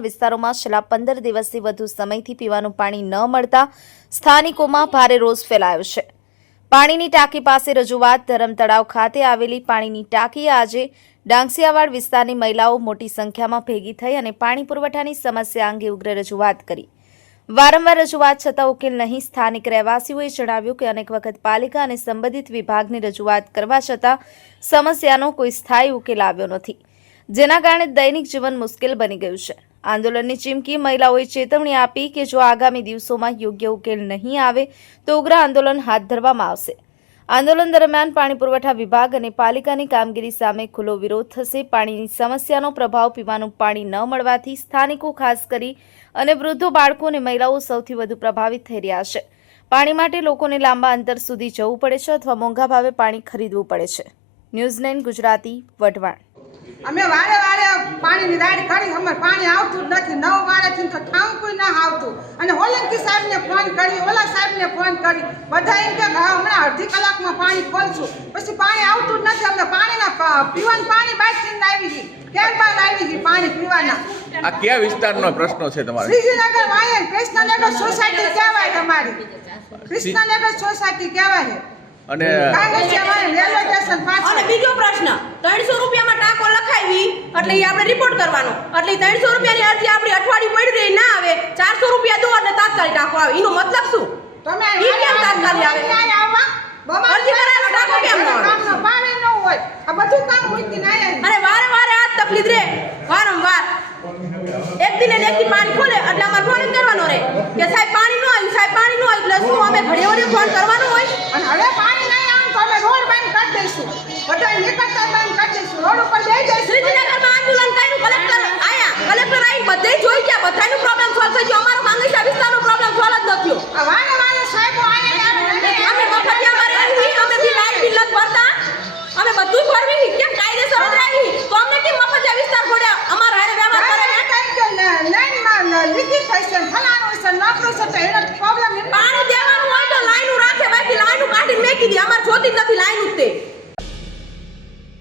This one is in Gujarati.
વિસ્તારોમાં છેલ્લા પંદર દિવસથી વધુ સમયથી પીવાનું પાણી ન મળતા સ્થાનિકોમાં ભારે રોષ ફેલાયો છે. પાણીની ટાંકી પાસે રજૂઆત ધરમ તળાવ ખાતે આવેલી પાણીની ટાંકી આજે ડાંગસિયાવાડ વિસ્તારની મહિલાઓ મોટી સંખ્યામાં ભેગી થઈ અને પાણી પુરવઠાની સમસ્યા અંગે ઉગ્ર રજૂઆત કરી. વારંવાર રજૂઆત છતાં ઉકેલ નહીં. સ્થાનિક રહેવાસીઓએ જણાવ્યું કે અનેક વખત પાલિકા અને સંબંધિત વિભાગની રજૂઆત કરવા છતાં સમસ્યાનો કોઈ સ્થાયી ઉકેલ આવ્યો નથી, જેના કારણે દૈનિક જીવન મુશ્કેલ બની ગયું છે. આંદોલનની ચીમકી મહિલાઓએ ચેતવણી આપી કે જો આગામી દિવસોમાં યોગ્ય ઉકેલ નહીં આવે તો ઉગ્ર આંદોલન હાથ ધરવામાં આવશે. આંદોલન દરમિયાન પાણી પુરવઠા વિભાગ અને પાલિકાની કામગીરી સામે ખુલ્લો વિરોધ થશે. પાણીની સમસ્યાનો પ્રભાવ પીવાનું પાણી ન મળવાથી સ્થાનિકો ખાસ કરી અને વૃદ્ધો, બાળકો અને મહિલાઓ સૌથી વધુ પ્રભાવિત થઈ રહ્યા છે. પાણી માટે લોકોને લાંબા અંતર સુધી જવું પડે છે અથવા મોંઘા ભાવે પાણી ખરીદવું પડે છે. News nine Gujarati, Wadhwan. અમે વારે વારે પાણીની દાડી કરી અમારે પાણી આવતું નથી. નવ વારેથી તો ઠાઉં કોઈ ના આવતું. અને હોલંકી સાહેબને ફોન કરી, ઓલા સાહેબને ફોન કરી. બધા એમ કે હમણાં અડધી કલાકમાં પાણી ખોલશું પછી પાણી આવતું જ નથી. અમને પાણીના પીવાનું પાણી બાજરીને આવી ગઈ ત્યારબાદ આવી ગઈ પાણી પીવાના. આ કયા વિસ્તારનો પ્રશ્ન છે તમારો? શ્રીજીનગર વાયન કૃષ્ણનગર સોસાયટી કહેવાય તમારી. કૃષ્ણનગર સોસાયટી કહેવાય અને રેલવે સ્ટેશન અને બીજો પ્રશ્ન ત્રણસો રૂપિયામાં ટાંકો લખાવી એટલે એ આપણે રિપોર્ટ કરવાનો. એટલે ત્રણસો રૂપિયાની અરજી આપણી અઠવાડિયું પડી રહી ના આવે. ચારસો રૂપિયા દો એટલે તાત્કાલિક ટાંકો આવે. એનો મતલબ શું તમે ઈ કેમ તાત્કાલિક આવે? ન્યાય આવવા? બમાર અરજી કરાવેલો ટાંકો કેમ ન આવે? કામનો પાણી ન હોય આ બધું કામ અને વારે વારે આ તકલીફ રે. વારંવાર. એક દિને એક દિન પાણી ખોલે એટલે અમારે ફોન કરવાનો રે. કે સાહેબ પાણી ન આવ્યું સાહેબ પાણી ન આવ્યું. એટલે શું અમે ઘડીએ વડે ફોન કરવાનો હોય? અને હવે પાણી નહીં આમ તો અમે રોડ બંધ કરી દઈશું. બધા નીકળતા બંધ કરી હવે કઈ કે લાઈનમાં લીકેજ થાય છે ફલાણું